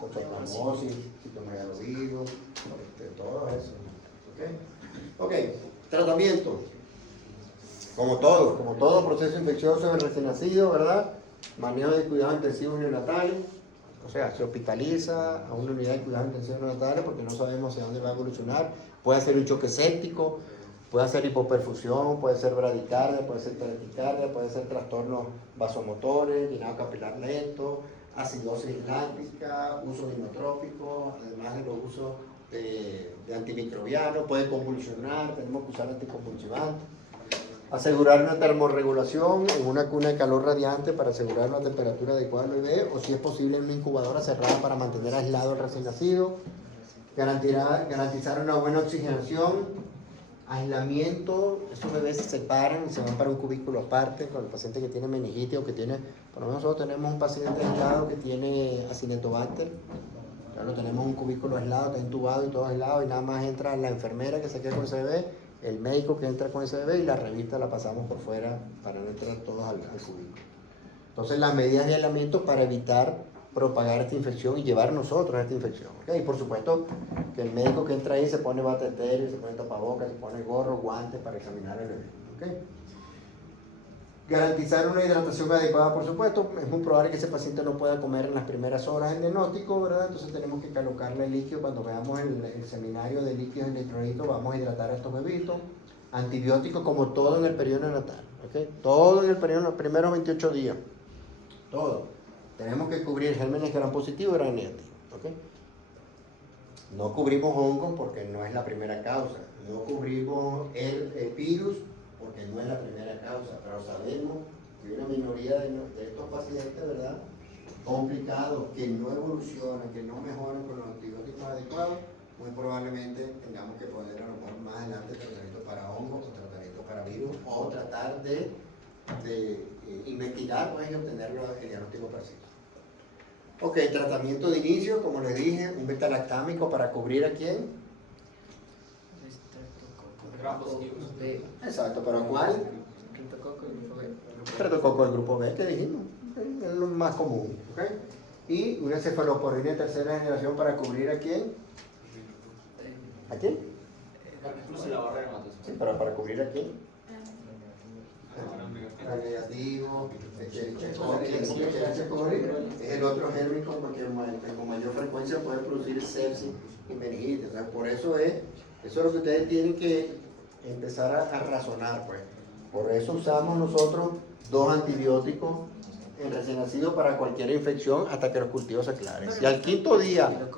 Toxoplasmosis, citomegalovirus, todo eso. Ok, tratamiento. Como todo proceso infeccioso en el recién nacido, ¿verdad? Manejo de cuidados intensivos neonatales, o sea, se hospitaliza a una unidad de cuidados intensivos neonatales porque no sabemos hacia dónde va a evolucionar. Puede ser un choque séptico, puede ser hipoperfusión, puede ser bradicardia, puede ser taquicardia, puede ser trastornos vasomotores, llenado capilar lento, acidosis láctica, uso de inotrópicos, además de los usos de antimicrobianos, puede convulsionar, tenemos que usar anticonvulsivantes. Asegurar una termorregulación en una cuna de calor radiante para asegurar una temperatura adecuada del bebé, o si es posible en una incubadora cerrada para mantener aislado al recién nacido. Garantizar una buena oxigenación, aislamiento. Estos bebés se separan y se van para un cubículo aparte con el paciente que tiene meningitis o que tiene, por lo menos nosotros tenemos un paciente aislado que tiene Acinetobacter. Claro, tenemos un cubículo aislado, está intubado y todo aislado, y nada más entra la enfermera que se queda con ese bebé, el médico que entra con ese bebé, y la revista la pasamos por fuera para no entrar todos al cubículo. Entonces, las medidas de aislamiento para evitar propagar esta infección y llevar nosotros esta infección. ¿Okay? Y por supuesto que el médico que entra ahí se pone bata estéril, se pone tapabocas, se pone gorro, guantes para examinar al bebé. ¿Okay? Garantizar una hidratación adecuada, por supuesto. Es muy probable que ese paciente no pueda comer en las primeras horas del diagnóstico, ¿verdad? Entonces tenemos que colocarle líquido. Cuando veamos el seminario de líquidos electrolitos, vamos a hidratar a estos bebitos. Antibióticos como todo en el periodo neonatal. ¿Okay? Todo en el periodo, los primeros 28 días. Todo. Tenemos que cubrir gérmenes gram positivo y gram negativo. ¿Okay? No cubrimos hongos porque no es la primera causa. No cubrimos el virus porque no es la primera causa, pero sabemos que una minoría de estos pacientes, ¿verdad?, complicados, que no evolucionan, que no mejoran con los antibióticos adecuados, muy probablemente tengamos que poner a lo mejor más adelante tratamiento para hongos o tratamiento para virus, o tratar de investigar pues, y obtener el diagnóstico preciso. Ok, tratamiento de inicio, como les dije, un beta-lactámico para cubrir a quién. Exacto, ¿pero cuál? Streptococo del grupo B, que dijimos, es lo más común. ¿Okay? Y una cefalosporina de tercera generación para cubrir a quién. ¿A quién? Sí, pero para cubrir a quién. Al negativo, es el otro germen con mayor frecuencia puede producir sepsis y meningitis. O sea, por eso es lo que ustedes tienen que empezar a razonar, pues. Por eso usamos nosotros 2 antibióticos en recién nacido para cualquier infección hasta que los cultivos se aclaren. Si al 5.º día,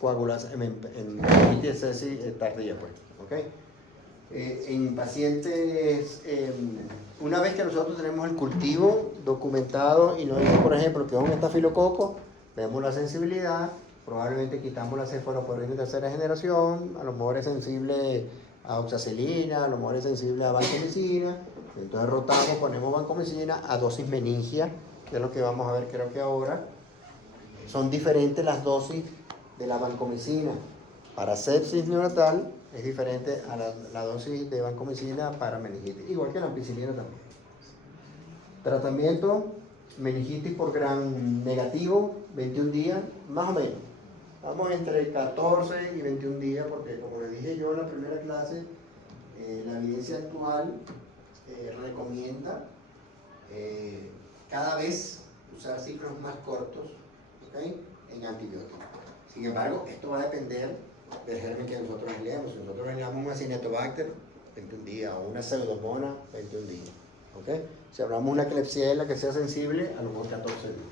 coagulación en meningitis sepsis tardía, pues, ¿ok? En pacientes, una vez que nosotros tenemos el cultivo documentado y nos dice, por ejemplo, que es un estafilococo, vemos la sensibilidad, probablemente quitamos la cefalosporina de 3ª generación, a lo mejor es sensible a oxacilina, a lo mejor es sensible a vancomicina, entonces rotamos, ponemos vancomicina a dosis meningia, que es lo que vamos a ver creo que ahora. Son diferentes las dosis de la vancomicina para sepsis neonatal, es diferente a la dosis de vancomicina para meningitis, igual que la ampicilina también. Tratamiento, meningitis por gram negativo, 21 días, más o menos. Vamos entre 14 y 21 días, porque como les dije yo en la primera clase, la evidencia actual recomienda cada vez usar ciclos más cortos, ¿okay?, en antibióticos. Sin embargo, esto va a depender del germen que nosotros empleemos. Si nosotros empleamos una Acinetobacter, 21 días, o una Pseudomonas, 21 días. ¿Okay? Si hablamos de una Klebsiella que sea sensible, a lo mejor 14 días.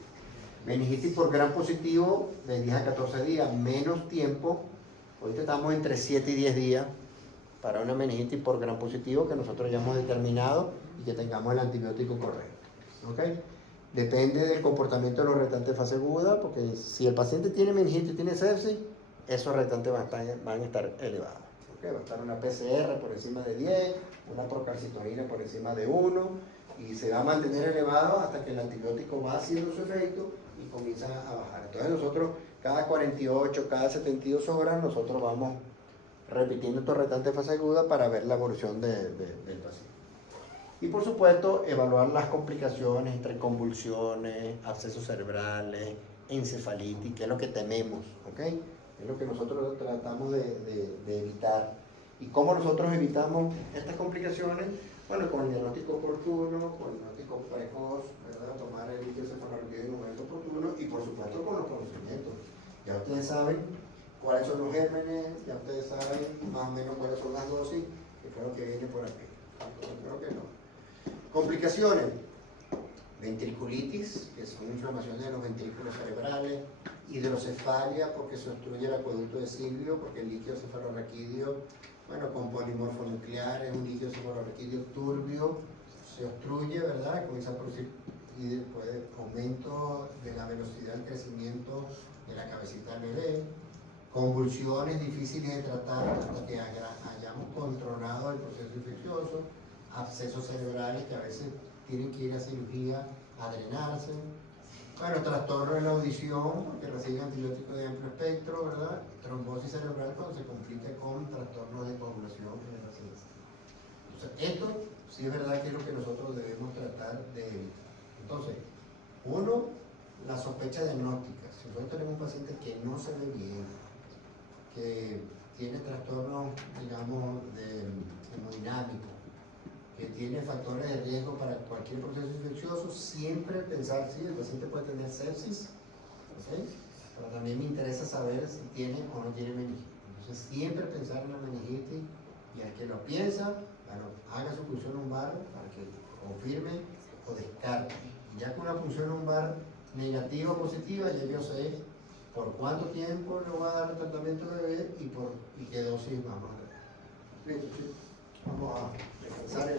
Meningitis por gram positivo, de 10 a 14 días, menos tiempo. Ahorita estamos entre 7 y 10 días para una meningitis por gram positivo que nosotros ya hemos determinado y que tengamos el antibiótico correcto. ¿Okay? Depende del comportamiento de los retantes de fase aguda, porque si el paciente tiene meningitis y tiene sepsis, esos retantes van a estar elevados. ¿Okay? Va a estar una PCR por encima de 10, una procalcitonina por encima de 1, y se va a mantener elevado hasta que el antibiótico va haciendo su efecto y comienza a bajar. Entonces nosotros cada 48, cada 72 horas, nosotros vamos repitiendo estos retantes de fase aguda para ver la evolución del paciente. Y por supuesto, evaluar las complicaciones entre convulsiones, abscesos cerebrales, encefalitis, que es lo que tememos, ¿ok? Es lo que nosotros tratamos de evitar. ¿Y cómo nosotros evitamos estas complicaciones? Bueno, con el diagnóstico oportuno, con el diagnóstico precoz, ¿verdad? Tomar el líquido cefalorraquídeo en el momento oportuno y por supuesto con los conocimientos. Ya ustedes saben cuáles son los gérmenes, ya ustedes saben más o menos cuáles son las dosis, que creo que viene por aquí. Creo que no. Complicaciones, ventriculitis, que son inflamaciones de los ventrículos cerebrales, hidrocefalia, porque se obstruye el acueducto de Silvio, porque el líquido cefalorraquídeo, bueno, con polimorfo nuclear, es un líquido cefalorraquídeo turbio, se obstruye, ¿verdad? Comienza a producir y después aumento de la velocidad del crecimiento de la cabecita del bebé, convulsiones difíciles de tratar hasta que hayamos controlado el proceso infeccioso, abscesos cerebrales que a veces tienen que ir a cirugía a drenarse, bueno, trastorno de la audición porque reciben antibióticos de amplio espectro, ¿verdad? Trombosis cerebral cuando se complica con trastornos de coagulación en el paciente. Entonces, esto sí es verdad que es lo que nosotros debemos tratar de evitar. Entonces, uno, la sospecha diagnóstica. Si nosotros tenemos un paciente que no se ve bien, que tiene trastornos, digamos, hemodinámicos, que tiene factores de riesgo para cualquier proceso infeccioso, siempre pensar, sí, el paciente puede tener sepsis, ¿sí? Pero también me interesa saber si tiene o no tiene meningitis. Entonces, siempre pensar en la meningitis, y al que lo piensa, bueno, haga su punción lumbar para que confirme o descarte. Y ya con una punción lumbar negativa o positiva, ya yo sé por cuánto tiempo le voy a dar el tratamiento de bebé y qué dosis vamos a dar. Listo, chicos. Vamos a descansar el